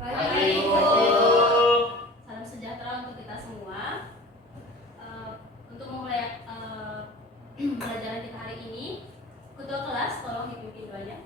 Pagi, Bu. Salam sejahtera untuk kita semua. Untuk memulai pelajaran kita hari ini, ketua kelas tolong dipimpin doanya.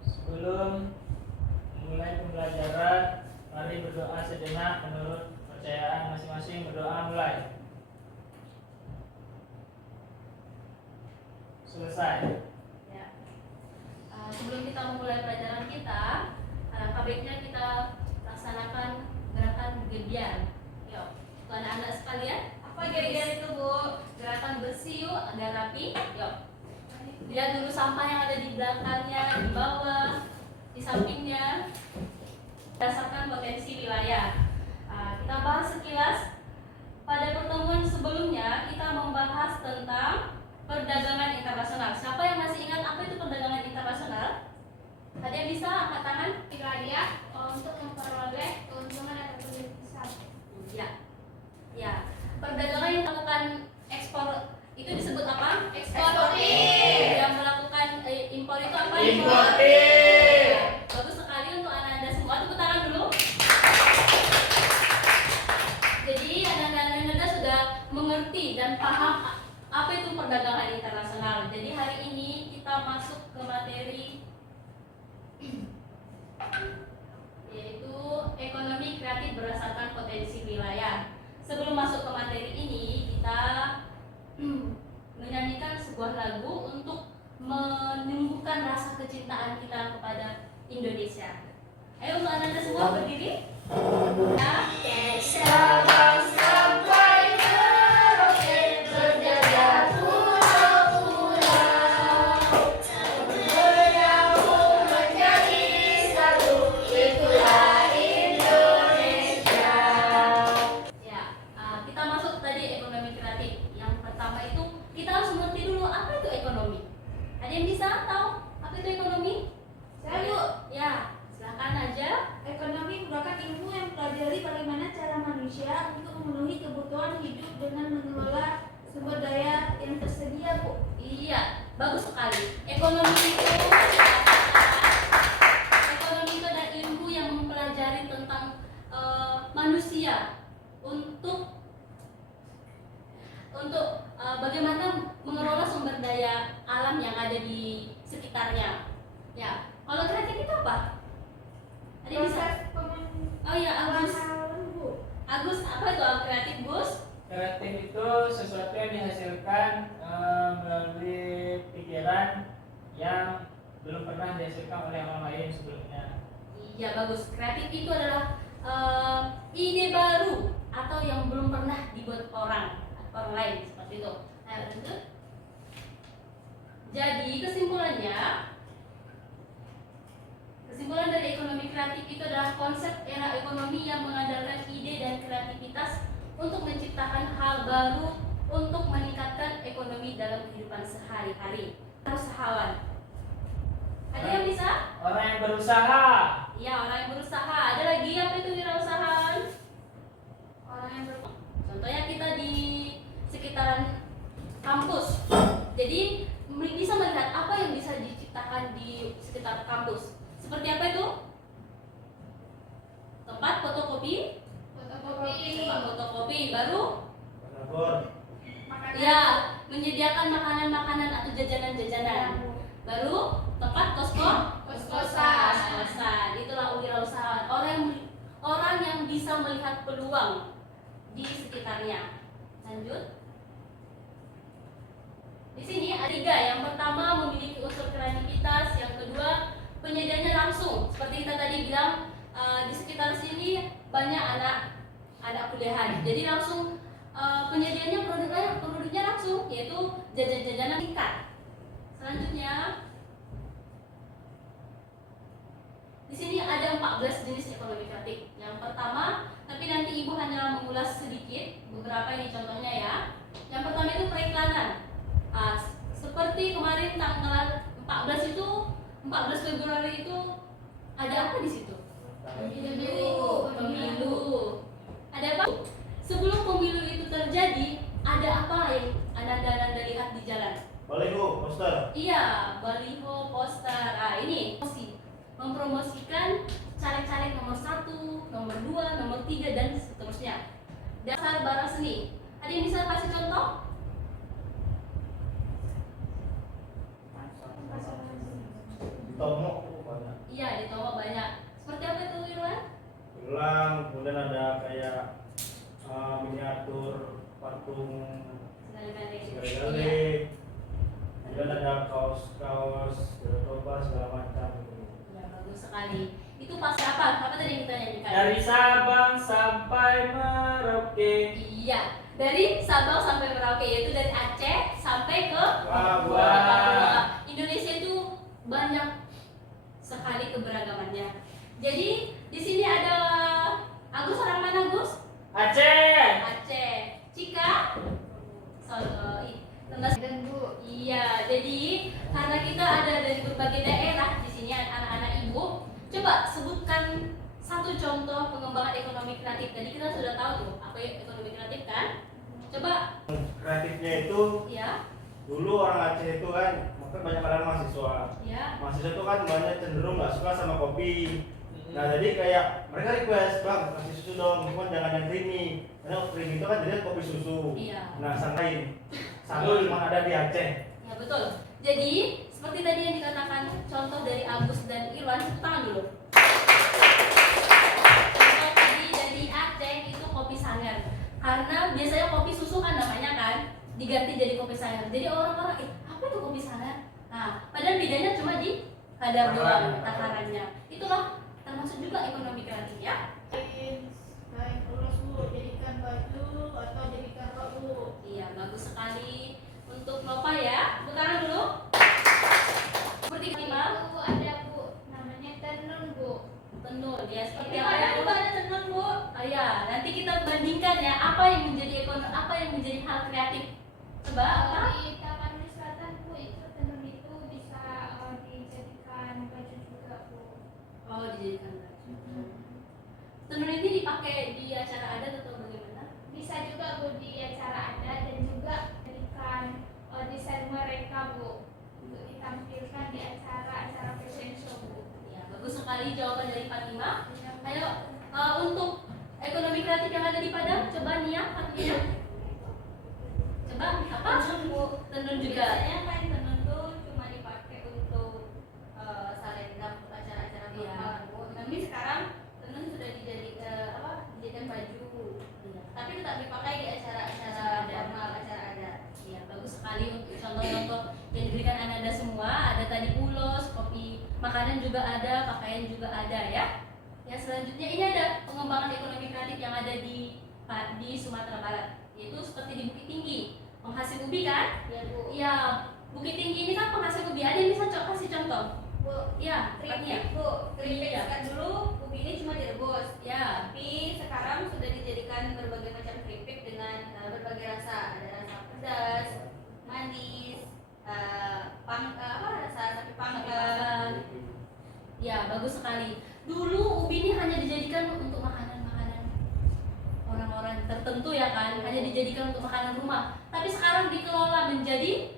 Sebelum mulai pembelajaran, mari berdoa sejenak menurut kepercayaan masing-masing. Berdoa mulai. Selesai. Ya. Sebelum kita memulai pelajaran kita, alangkah baiknya kita laksanakan gerakan gebiar. Yuk, untuk anak-anak sekalian, apa gebiar itu, Bu? Gerakan bersih yuk, agar rapi. Yuk. Lihat dulu sampah yang ada di belakangnya, di bawah, di sampingnya. Berdasarkan potensi wilayah. Kita bahas sekilas. Pada pertemuan sebelumnya kita membahas tentang perdagangan internasional. Siapa yang masih ingat apa itu perdagangan internasional? Ada yang bisa angkat tangan? Wilayah untuk memperoleh keuntungan atau keuntungan. Ya. Ya. Perdagangan yang melakukan ekspor itu disebut apa? Eksportir. Yang melakukan impor itu apa? Importir. Bagus sekali untuk anak-anak semua. Tepuk tangan dulu. Jadi anak-anak sudah mengerti dan paham apa itu perdagangan internasional. Jadi hari ini kita masuk ke materi yaitu ekonomi kreatif berdasarkan potensi wilayah. Sebelum masuk ke materi ini, kita menyanyikan sebuah lagu untuk menumbuhkan rasa kecintaan kita kepada Indonesia. Ayo untuk anak-anak semua berdiri. Sabang sampai Merauke berjajah pulau-pulau, bersatu menjadi satu, itulah Indonesia. Ya, kita masuk tadi ekonomi kreatif. Yang pertama itu kita harus mengerti dulu apa itu ekonomi. Ada yang bisa tahu apa itu ekonomi? Saya, Bu. Ya, silakan aja. Ekonomi merupakan ilmu yang mempelajari bagaimana cara manusia untuk memenuhi kebutuhan hidup dengan mengelola sumber daya yang tersedia, Bu. Iya, bagus sekali. Ekonomi itu adalah ilmu yang mempelajari tentang manusia untuk bagaimana mengelola sumber daya alam yang ada di sekitarnya. Ya, kalau kreatif itu apa? Ada yang bisa? Oh ya, Agus. Bu. Agus, apa itu kreatif, Gus? Kreatif itu sesuatu yang dihasilkan melalui pikiran yang belum pernah dihasilkan oleh orang lain sebelumnya. Iya, bagus. Kreatif itu adalah ide baru atau yang belum pernah dibuat orang lain, seperti itu. Ayo lanjut. Jadi kesimpulan dari ekonomi kreatif itu adalah konsep era ekonomi yang mengandalkan ide dan kreativitas untuk menciptakan hal baru untuk meningkatkan ekonomi dalam kehidupan sehari-hari. Usahawan. Ada yang bisa? Orang yang berusaha. Iya, orang yang berusaha. Ada lagi apa itu wirausahaan? Orang yang Contohnya kita di sekitaran kampus. Jadi bisa melihat apa yang bisa diciptakan di sekitar kampus. Seperti apa itu? Tempat fotokopi. Tempat fotokopi baru. makanan. Ya, menyediakan makanan-makanan atau jajanan-jajanan. Baru tempat kos-kosan. Itulah wirausahaan. Orang yang bisa melihat peluang di sekitarnya. Lanjut. Di sini ada 3. Yang pertama memiliki unsur kreativitas, yang kedua penyediaannya langsung. Seperti kita tadi bilang, di sekitar sini banyak anak kuliahan. Jadi langsung penyediaannya produknya langsung, yaitu jajan-jajanan tingkat. Selanjutnya di sini ada 14 jenis ekonomi kreatif. Yang pertama, tapi nanti Ibu hanya mengulas sedikit beberapa ini contohnya ya. Yang pertama itu periklanan. Seperti kemarin tanggal 14 Februari itu ada apa di situ? Pemilu. Ada apa? Sebelum pemilu itu terjadi, ada apa yang Anda lihat di jalan? Baliho, poster. Iya, baliho, poster. Ini mempromosikan caleg-caleg nomor 1, nomor 2, nomor 3 dan seterusnya. Dasar barang seni. Ada yang bisa kasih contoh? Tomo banyak. Iya, di Tomo banyak. Seperti apa itu, Irwan? Ulang, kemudian ada kayak miniatur patung Sekali-kali. segala-gala. Iya. Kemudian ada kaos-kaos, toba segala macam. Ya, bagus sekali. Itu pasti apa? Apa tadi yang kita nyanyikan? Dari Sabang sampai Merauke. Iya, dari Sabang sampai Merauke, yaitu dari Aceh sampai ke Papua. Papua. Indonesia itu banyak sekali keberagamannya. Jadi di sini ada Agus, orang mana Gus? Aceh. Aceh. Cika? Tengah. Dan Bu, Iya, jadi karena kita ada dari berbagai daerah di sini anak-anak ibu, coba sebutkan satu contoh pengembangan ekonomi kreatif. Tadi kita sudah tahu tuh apa ya ekonomi kreatif kan? Coba Kreatifnya itu ya, dulu orang Aceh itu kan, maka banyak kadang mahasiswa. ya. Mahasiswa itu kan banyak cenderung nggak suka sama kopi. Nah jadi kayak mereka request, bang kasih susu dong, cuma jangan yang creamy. Karena creamy itu kan jadi kopi susu. Iya. Nah sangkain satu cuma ada di Aceh. Ya betul. Jadi seperti tadi yang dikatakan contoh dari Agus dan Irwan, tepuk tangan dulu. Contoh tadi dari Aceh itu kopi Sanger. Karena biasanya kopi susu kan namanya kan diganti jadi kopi Sanger. Jadi orang-orang apa itu kopi Sanger? Nah, padahal bedanya cuma di kadar doang takarannya. Itulah termasuk juga ekonomi kreatif ya. kain ulos Bu, jadikan baju atau jadikan rok Bu. Iya, bagus sekali untuk Nova ya. Tepuk tangan dulu. Seperti kelima, Itu ada Bu, namanya tenun Bu. tenun ya seperti Ini apa ada Bu? Bu, ada tenun Bu. Oh ya, nanti kita bandingkan ya apa yang menjadi apa yang menjadi hal kreatif. Coba apa? Di Taman Selatan Bu, itu tenun itu bisa dijadikan baju juga Bu. Oh, dijadikan baju. Tenun ini dipakai di acara adat atau bagaimana? Bisa juga Bu di acara adat dan juga jadikan desain mereka Bu untuk ditampilkan di acara-acara fashion show Bu. Ya, bagus sekali jawaban dari Fatima. Ayo untuk ekonomi kreatif yang ada di Padang, coba Nia, Fatima. Coba apa? Tenun Bu. Tenun juga. Biasanya kan tenun tuh cuma dipakai untuk salendam untuk acara-acara Iya. formal Bu. Tapi sekarang tenun sudah dijadikan baju. Iya. Tapi tetap dipakai di acara-acara formal, acara adat. Iya, bagus sekali untuk contoh-contoh yang diberikan Ananda semua. Ada tadi ulos, kopi, makanan juga ada, pakaian juga ada ya. Ya, selanjutnya ini ada pengembangan ekonomi kreatif yang ada di Sumatera Barat, yaitu seperti di Bukit Tinggi, penghasil ubi kan? Ya Bu. Iya, Bukit Tinggi ini kan penghasil ubi. Ada yang bisa kasih contoh? Bu, Iya, keripik Bu. Keripik Iya. kan dulu ubi ini cuma direbus. Ya, Tapi sekarang sudah dijadikan berbagai macam keripik dengan berbagai rasa. Ada rasa pedas, manis, rasa sapi panggang. ya bagus sekali. Dulu ubi ini hanya dijadikan untuk makanan-makanan orang-orang tertentu ya kan, hanya dijadikan untuk makanan rumah. Tapi sekarang dikelola menjadi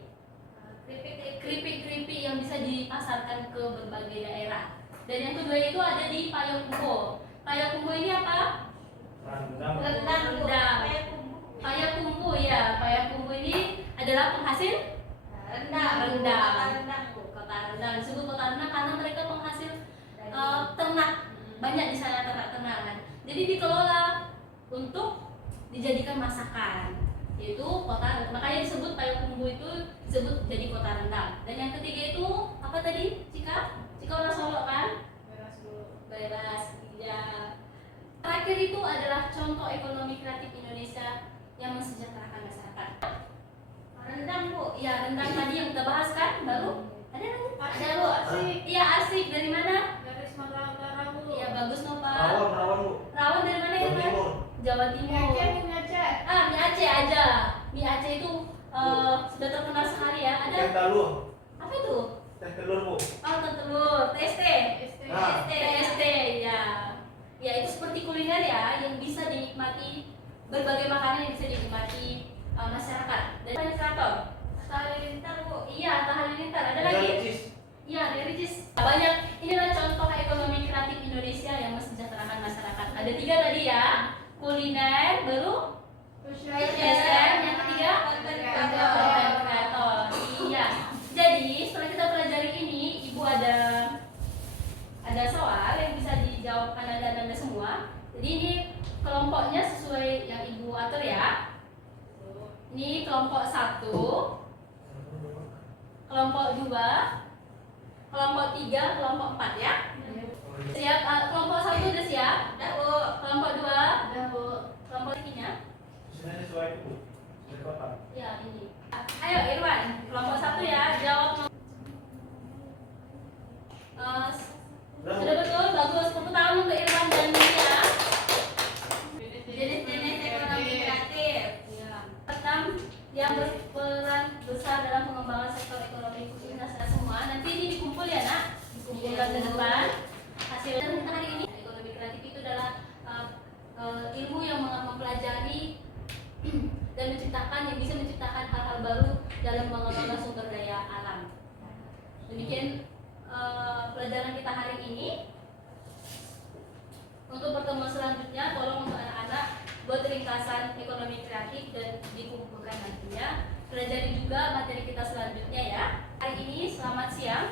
keripik-keripik yang bisa dipasarkan ke berbagai daerah. Dan yang kedua itu ada di Payakumbuh. Payakumbuh ini apa? Rendang. Rendang Bu. Rendang. Kayak kumbu. Payakumbuh ya. Payakumbuh ini adalah penghasil Rendang. Rendang. Kota rendang Bu. kota rendang. Disebut kota rendang karena mereka penghasil ternak, banyak di sana ternak-ternakan. Jadi dikelola untuk dijadikan masakan, yaitu kota, makanya disebut Payakumbuh itu disebut jadi kota rendang. Dan yang ketiga itu apa tadi? Cika orang Solo kan? Beras, iya. Terakhir itu adalah contoh ekonomi kreatif Indonesia yang mensejahterakan masyarakat. Rendang Bu. Iya, rendang tadi yang kita bahas kan, baru ada lagi? Ada Bu, asik. Iya, asik. Dari mana? Dari Sumatera Utara Bu. Iya, bagus Nova. Rawon Bu. Rawon dari mana ya, Jawa Pak? Timur. Jawa Mie Timur. Aceh, mie Aceh. Mie Aceh aja. Mie Aceh itu sudah terkenal sekali ya. Ada Teh telur. apa itu? Teh telur Bu. Oh, telur, TST. Nah. TST, ya. Ya, itu seperti kuliner ya yang bisa dinikmati, berbagai makanan yang bisa dinikmati masyarakat. Dan banyak kreator. Halilintar Bu. Iya, Atta Halilintar. Ada Ada lagi? cheese. Iya, dari Ricis. Banyak. Inilah contoh Ada 3 tadi ya. Kuliner, baru fashion, yang ketiga konten kreator. Iya. Jadi setelah kita pelajari ini, Ibu ada soal yang bisa dijawab Anda semua. Jadi ini kelompoknya sesuai yang Ibu atur ya. Ini kelompok 1, kelompok 2, kelompok 3, kelompok 4 ya. Siap? Kelompok 1 udah siap? Udah Bu. Kelompok 2? Udah Bu. Kelompok 3-nya? Sebenarnya sesuai itu, sesuai kota. Ya ini. Ayo Irwan, kelompok 1 ya, jawab. Sudah betul, bagus. Tepuk tangan untuk Irwan dan Nia. Jenis-jenis ekonomi kreatif. Ya. Pertama, yang berperan besar dalam pengembangan sektor ekonomi khususnya semua. Nanti ini dikumpul ya nak, dikumpulkan ke depan. Hasil kita hari ini ekonomi kreatif itu adalah ilmu yang mempelajari dan yang bisa menciptakan hal-hal baru dalam mengelola sumber daya alam. Demikian pelajaran kita hari ini. Untuk pertemuan selanjutnya, tolong untuk anak-anak buat ringkasan ekonomi kreatif dan dikumpulkan nantinya. Pelajari juga materi kita selanjutnya ya. Hari ini selamat siang.